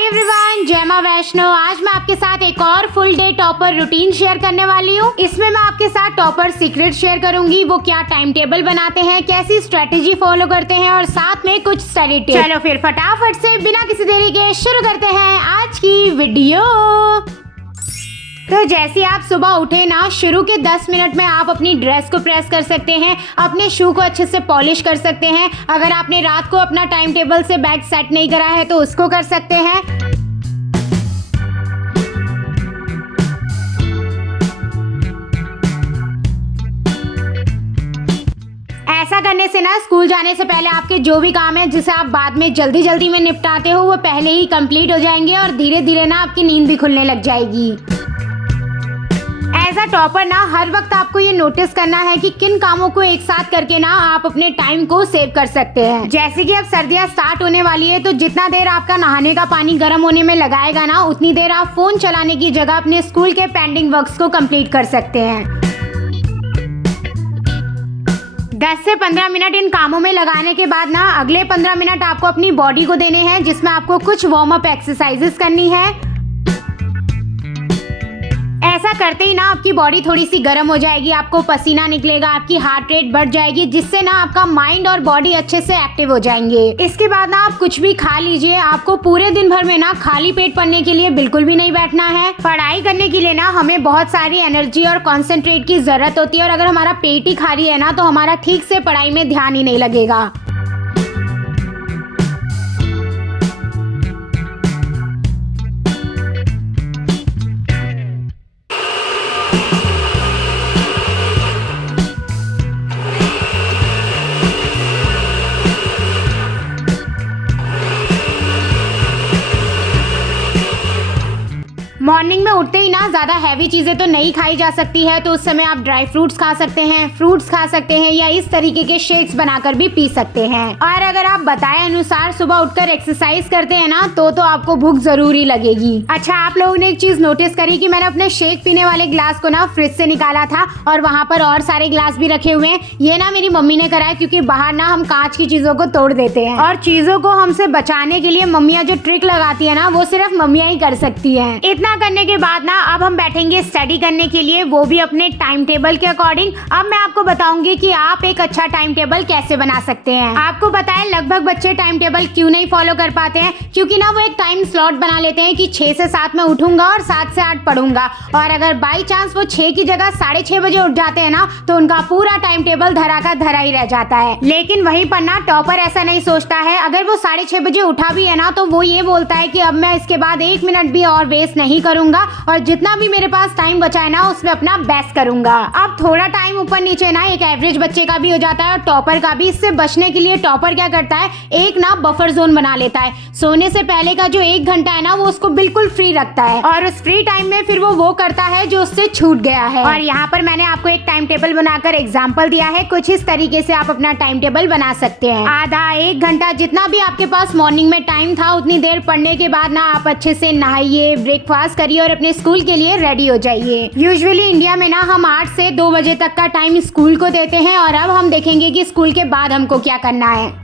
Hi everyone, जय मां वैष्णो। आज मैं आपके साथ एक और full day topper routine share करने वाली हूँ। इसमें मैं आपके साथ टॉपर सीक्रेट शेयर करूंगी, वो क्या टाइम टेबल बनाते हैं, कैसी स्ट्रेटेजी फॉलो करते हैं और साथ में कुछ स्टडी टिप्स। चलो फिर फटाफट से बिना किसी देरी के शुरू करते हैं आज की वीडियो। तो जैसे आप सुबह उठे ना, शुरू के 10 मिनट में आप अपनी ड्रेस को प्रेस कर सकते हैं, अपने शू को अच्छे से पॉलिश कर सकते हैं। अगर आपने रात को अपना टाइम टेबल से बैग सेट नहीं करा है तो उसको कर सकते हैं। ऐसा करने से ना स्कूल जाने से पहले आपके जो भी काम है जिसे आप बाद में जल्दी जल्दी में निपटाते हो वो पहले ही कंप्लीट हो जाएंगे और धीरे धीरे ना आपकी नींद भी खुलने लग जाएगी। ऐसा टॉपर ना हर वक्त आपको ये नोटिस करना है कि किन कामों को एक साथ करके ना आप अपने टाइम को सेव कर सकते हैं। जैसे कि अब सर्दियां स्टार्ट होने वाली है तो जितना देर आपका नहाने का पानी गर्म होने में लगाएगा ना, उतनी देर आप फोन चलाने की जगह अपने स्कूल के पेंडिंग वर्क्स को कंप्लीट कर सकते हैं। 10 से 15 मिनट इन कामों में लगाने के बाद ना अगले 15 मिनट आपको अपनी बॉडी को देने हैं, जिसमें आपको कुछ वार्म अप एक्सरसाइजेस करनी है। ऐसा करते ही ना आपकी बॉडी थोड़ी सी गर्म हो जाएगी, आपको पसीना निकलेगा, आपकी हार्ट रेट बढ़ जाएगी, जिससे ना आपका माइंड और बॉडी अच्छे से एक्टिव हो जाएंगे। इसके बाद ना आप कुछ भी खा लीजिए। आपको पूरे दिन भर में ना खाली पेट पढ़ने के लिए बिल्कुल भी नहीं बैठना है। पढ़ाई करने के लिए ना हमें बहुत सारी एनर्जी और कॉन्सेंट्रेट की जरूरत होती है और अगर हमारा पेट ही खाली है ना तो हमारा ठीक से पढ़ाई में ध्यान ही नहीं लगेगा। मॉर्निंग में उठते ही ना ज्यादा हैवी चीजें तो नहीं खाई जा सकती है, तो उस समय आप ड्राई फ्रूट्स खा सकते हैं, फ्रूट्स खा सकते हैं या इस तरीके के शेक्स बनाकर भी पी सकते हैं। और अगर आप बताए अनुसार सुबह उठकर एक्सरसाइज करते हैं ना तो आपको भूख जरूर ही लगेगी। अच्छा, आप लोगों ने एक चीज नोटिस करी कि मैंने अपने शेक पीने वाले ग्लास को ना फ्रिज से निकाला था और वहाँ पर और सारे ग्लास भी रखे हुए हैं। ये ना मेरी मम्मी ने करा है, क्योंकि बाहर ना हम कांच की चीजों को तोड़ देते हैं और चीजों को हमसे बचाने के लिए मम्मियाँ जो ट्रिक लगाती है ना वो सिर्फ मम्मियाँ ही कर सकती है। इतना करने के बाद ना अब हम बैठेंगे स्टडी करने के लिए, वो भी अपने टाइम टेबल के अकॉर्डिंग। अब मैं आपको बताऊंगी कि आप एक अच्छा टाइम टेबल कैसे बना सकते हैं। आपको पता है लगभग बच्चे टाइम टेबल क्यों नहीं फॉलो कर पाते हैं, क्योंकि ना वो एक टाइम स्लॉट बना लेते हैं कि 6 से 7 में उठूंगा और 7 से 8 पढ़ूंगा, और अगर बाई चांस वो 6 की जगह 6:30 बजे उठ जाते हैं ना तो उनका पूरा टाइम टेबल धरा का धरा ही रह जाता है। लेकिन वहीं पर ना टॉपर ऐसा नहीं सोचता है। अगर वो 6:30 बजे उठा भी है ना तो वो ये बोलता है कि अब मैं इसके बाद 1 मिनट भी और वेस्ट नहीं करूंगा और जितना भी मेरे पास टाइम बचा है ना उसमें अपना बेस्ट करूंगा। अब थोड़ा टाइम ऊपर नीचे ना एक एवरेज बच्चे का भी हो जाता है और टॉपर का भी। इससे बचने के लिए टॉपर क्या करता है, एक ना बफर जोन बना लेता है। सोने से पहले का जो 1 घंटा है ना वो उसको बिल्कुल फ्री रखता है और उस फ्री टाइम में फिर वो करता है जो उससे छूट गया है। और यहाँ पर मैंने आपको एक टाइम टेबल बनाकर एग्जाम्पल दिया है। कुछ इस तरीके से आप अपना टाइम टेबल बना सकते हैं। आधा 1 घंटा जितना भी आपके पास मॉर्निंग में टाइम था उतनी देर पढ़ने के बाद ना आप अच्छे से नहाइए, ब्रेकफास्ट करिए और अपने स्कूल के लिए रेडी हो जाइए। यूजुअली इंडिया में ना हम 8 से 2 बजे तक का टाइम स्कूल को देते हैं और अब हम देखेंगे कि स्कूल के बाद हमको क्या करना है।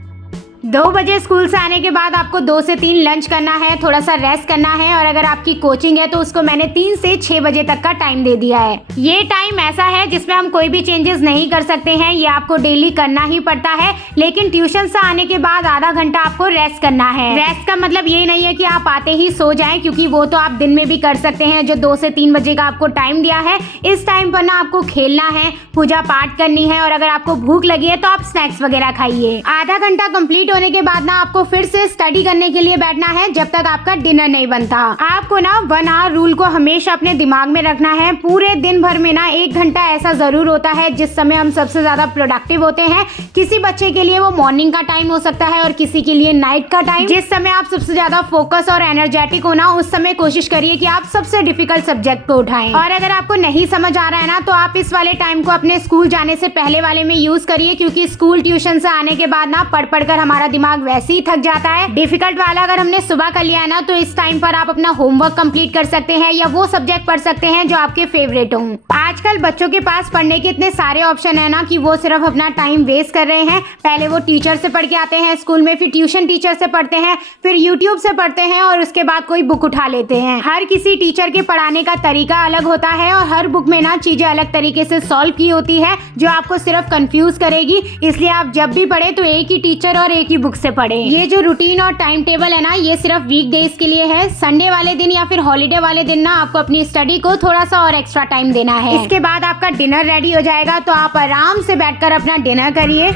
2 बजे स्कूल से आने के बाद आपको 2 से 3 लंच करना है, थोड़ा सा रेस्ट करना है और अगर आपकी कोचिंग है तो उसको मैंने 3 से 6 बजे तक का टाइम दे दिया है। ये टाइम ऐसा है जिसमें हम कोई भी चेंजेस नहीं कर सकते हैं, ये आपको डेली करना ही पड़ता है। लेकिन ट्यूशन से आने के बाद आधा घंटा आपको रेस्ट करना है। रेस्ट का मतलब ये नहीं है कि आप आते ही सो जाएं, क्योंकि वो तो आप दिन में भी कर सकते हैं। जो 2 से 3 बजे का आपको टाइम दिया है, इस टाइम पर ना आपको खेलना है, पूजा पाठ करनी है और अगर आपको भूख लगी है तो आप स्नैक्स वगैरह खाइए। आधा घंटा कंप्लीट होने के बाद ना आपको फिर से स्टडी करने के लिए बैठना है जब तक आपका डिनर नहीं बनता। आपको ना 1 आवर रूल को हमेशा अपने दिमाग में रखना है। पूरे दिन भर में ना 1 घंटा ऐसा जरूर होता है जिस समय हम सबसे ज्यादा प्रोडक्टिव होते हैं। किसी बच्चे के लिए वो मॉर्निंग का टाइम हो सकता है और किसी के लिए नाइट का टाइम। जिस समय आप सबसे ज्यादा फोकस और एनर्जेटिक हो ना उस समय कोशिश करिए कि आप सबसे डिफिकल्ट सब्जेक्ट को उठाएं। और अगर आपको नहीं समझ आ रहा है ना तो आप इस वाले टाइम को अपने स्कूल जाने से पहले वाले में यूज करिए, क्योंकि स्कूल ट्यूशन से आने के बाद ना पढ़ कर हमारा हमारा दिमाग वैसे ही थक जाता है। डिफिकल्ट वाला अगर हमने सुबह कर लिया है ना, तो इस टाइम पर आप अपना होमवर्क कंप्लीट कर सकते हैं या वो सब्जेक्ट पढ़ सकते हैं जो आपके फेवरेट हों। आजकल बच्चों के पास पढ़ने के इतने सारे ऑप्शन है ना कि वो सिर्फ अपना टाइम वेस्ट कर रहे हैं। पहले वो टीचर से पढ़ के आते हैं स्कूल में, फिर ट्यूशन टीचर से पढ़ते हैं, फिर यूट्यूब से पढ़ते हैं और उसके बाद कोई बुक उठा लेते हैं। हर किसी टीचर के पढ़ाने का तरीका अलग होता है और हर बुक में ना चीजें अलग तरीके से सॉल्व की होती है जो आपको सिर्फ कंफ्यूज करेगी। इसलिए आप जब भी पढ़े तो एक ही टीचर और एक ही बुक से पढ़ें। ये जो रूटीन और टाइम टेबल है ना, ये सिर्फ वीकडेज के लिए है। संडे वाले दिन या फिर हॉलीडे वाले दिन ना आपको अपनी स्टडी को थोड़ा सा और एक्स्ट्रा टाइम देना है। इसके बाद आपका डिनर रेडी हो जाएगा, तो आप आराम से बैठकर अपना डिनर करिए।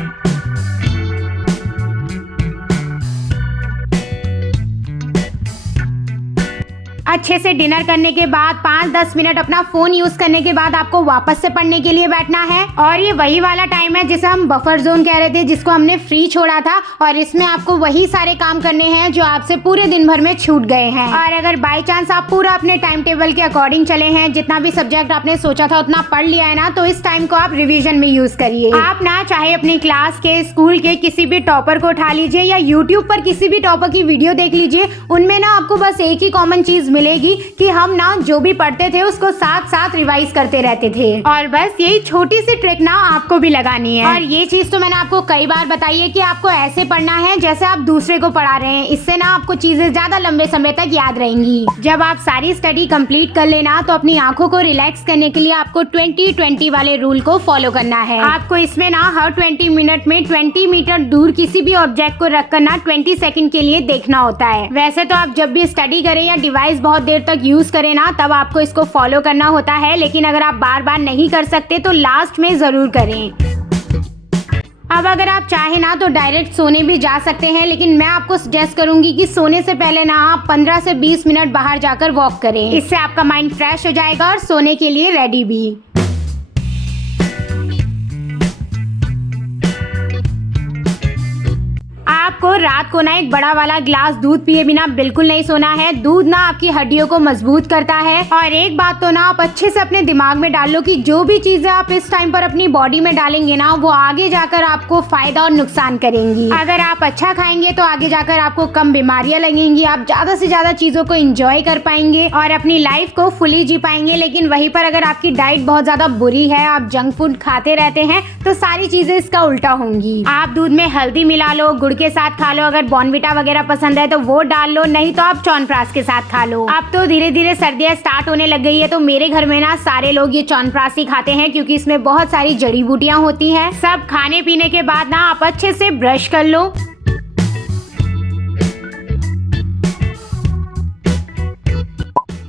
अच्छे से डिनर करने के बाद 5-10 मिनट अपना फोन यूज करने के बाद आपको वापस से पढ़ने के लिए बैठना है। और ये वही वाला टाइम है जिसे हम बफर जोन कह रहे थे, जिसको हमने फ्री छोड़ा था। और इसमें आपको वही सारे काम करने हैं जो आपसे पूरे दिन भर में छूट गए हैं। और अगर बाई चांस आप पूरा अपने टाइम टेबल के अकॉर्डिंग चले हैं, जितना भी सब्जेक्ट आपने सोचा था उतना पढ़ लिया है ना, तो इस टाइम को आप रिविजन में यूज करिए। आप ना चाहे अपनी क्लास के, स्कूल के किसी भी टॉपर को उठा लीजिए या यूट्यूब पर किसी भी टॉपर की वीडियो देख लीजिए। उनमें ना आपको बस एक ही कॉमन चीज मिलेगी कि हम ना जो भी पढ़ते थे उसको साथ साथ रिवाइज करते रहते थे। और बस यही छोटी सी ट्रिक ना आपको भी लगानी है। और ये चीज तो मैंने आपको कई बार बताई है कि आपको ऐसे पढ़ना है जैसे आप दूसरे को पढ़ा रहे हैं। इससे ना आपको चीजें ज्यादा लंबे समय तक याद रहेंगी। जब आप सारी स्टडी कंप्लीट कर लेना, तो अपनी आंखों को रिलैक्स करने के लिए आपको 20-20 वाले रूल को फॉलो करना है। आपको इसमें ना हर 20 मिनट में 20 मीटर दूर किसी भी ऑब्जेक्ट को रख कर ना 20 सेकंड के लिए देखना होता है। वैसे तो आप जब भी स्टडी करें या डिवाइस बहुत देर तक यूज करें ना, तब आपको इसको फॉलो करना होता है। लेकिन अगर आप बार बार नहीं कर सकते तो लास्ट में जरूर करें। अब अगर आप चाहे ना तो डायरेक्ट सोने भी जा सकते हैं, लेकिन मैं आपको सजेस्ट करूंगी कि सोने से पहले ना आप 15 से 20 मिनट बाहर जाकर वॉक करें। इससे आपका माइंड फ्रेश हो जाएगा और सोने के लिए रेडी भी। आपको रात को ना एक बड़ा वाला ग्लास दूध पिए बिना बिल्कुल नहीं सोना है। दूध ना आपकी हड्डियों को मजबूत करता है। और एक बात तो ना आप अच्छे से अपने दिमाग में डाल लो कि जो भी चीजें आप इस टाइम पर अपनी बॉडी में डालेंगे ना, वो आगे जाकर आपको फायदा और नुकसान करेंगी। अगर आप अच्छा खाएंगे तो आगे जाकर आपको कम बीमारियां लगेंगी, आप ज्यादा से ज्यादा चीजों को एंजॉय कर पाएंगे और अपनी लाइफ को फुली जी पाएंगे। लेकिन वहीं पर अगर आपकी डाइट बहुत ज्यादा बुरी है, आप जंक फूड खाते रहते हैं, तो सारी चीजें इसका उल्टा होंगी। आप दूध में हल्दी मिला लो, गुड़ के साथ खा लो। अगर बॉर्नविटा वगैरह पसंद है तो वो डाल लो, नहीं तो आप च्यवनप्राश के साथ खा लो। अब तो धीरे धीरे सर्दियां स्टार्ट होने लग गई है, तो मेरे घर में ना सारे लोग ये च्यवनप्राश ही खाते हैं, क्योंकि इसमें बहुत सारी जड़ी बूटियां होती हैं। सब खाने पीने के बाद ना आप अच्छे से ब्रश कर लो।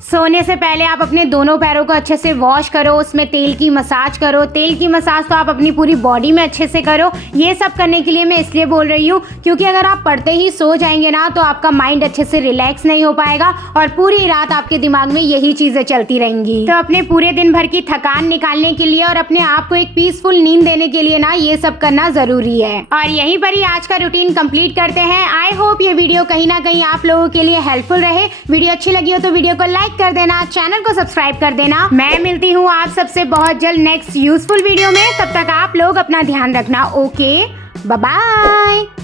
सोने से पहले आप अपने दोनों पैरों को अच्छे से वॉश करो, उसमें तेल की मसाज करो। तेल की मसाज तो आप अपनी पूरी बॉडी में अच्छे से करो। ये सब करने के लिए मैं इसलिए बोल रही हूँ क्योंकि अगर आप पढ़ते ही सो जाएंगे ना, तो आपका माइंड अच्छे से रिलैक्स नहीं हो पाएगा और पूरी रात आपके दिमाग में यही चीजें चलती रहेंगी। तो अपने पूरे दिन भर की थकान निकालने के लिए और अपने आप को एक पीसफुल नींद देने के लिए ना ये सब करना जरूरी है। और यहीं पर ही आज का रूटीन कंप्लीट करते हैं। आई होप ये वीडियो कहीं ना कहीं आप लोगों के लिए हेल्पफुल रहे। वीडियो अच्छी लगी हो तो वीडियो को लाइक कर देना, चैनल को सब्सक्राइब कर देना। मैं मिलती हूँ आप सबसे बहुत जल्द नेक्स्ट यूजफुल वीडियो में। तब तक आप लोग अपना ध्यान रखना। Okay, bye bye.